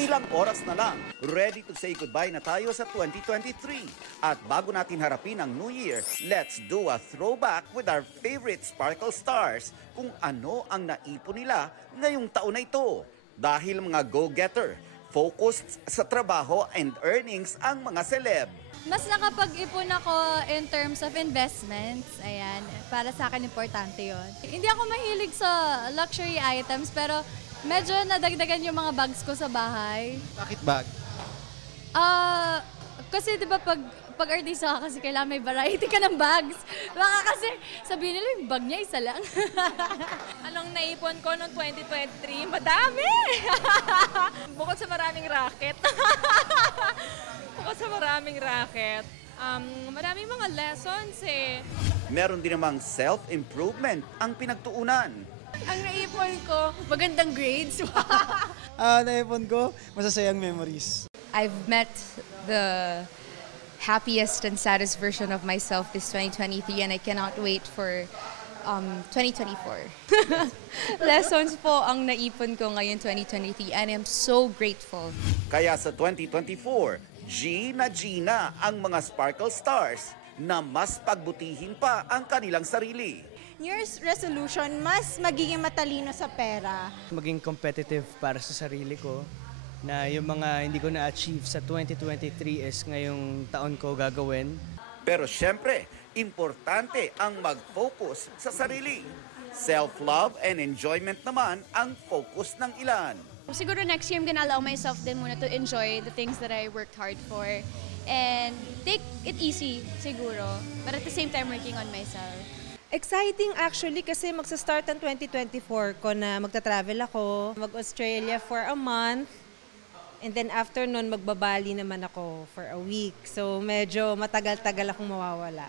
Ilang oras na lang, ready to say goodbye na tayo sa 2023. At bago natin harapin ang New Year, let's do a throwback with our favorite sparkle stars kung ano ang naipon nila ngayong taon na ito. Dahil mga go-getter, focused sa trabaho and earnings ang mga celeb. Mas nakapag-ipon ako in terms of investments. Ayan, para sa akin importante yon. Hindi ako mahilig sa luxury items pero medyo nadagdagan yung mga bags ko sa bahay. Bakit bag? Kasi di ba pag artista ka kasi kailangan may variety ka ng bags. Baka kasi sabihin nila yung bag niya isa lang. Anong naipon ko noong 2023? Madami! Bukod sa maraming racket. Maraming mga lessons eh. Meron din namang self-improvement ang pinagtuunan. Ang naipon ko, magandang grades. Naipon ko, masasayang memories. I've met the happiest and saddest version of myself this 2023 and I cannot wait for 2024. Lessons po ang naipon ko ngayon 2023 and I'm so grateful. Kaya sa 2024, Gina ang mga sparkle stars na mas pagbutihin pa ang kanilang sarili. New Year's resolution, mas magiging matalino sa pera. Maging competitive para sa sarili ko na yung mga hindi ko na-achieve sa 2023 is ngayong taon ko gagawin. Pero syempre, importante ang mag-focus sa sarili. Self-love and enjoyment naman ang focus ng ilan. Siguro next year I'm gonna allow myself din muna to enjoy the things that I worked hard for and take it easy siguro, but at the same time working on myself. Exciting actually kasi magsa-start ang 2024 ko na magta-travel ako, mag-Australia for a month, and then after nun magbabali naman ako for a week. So medyo matagal-tagal akong mawawala.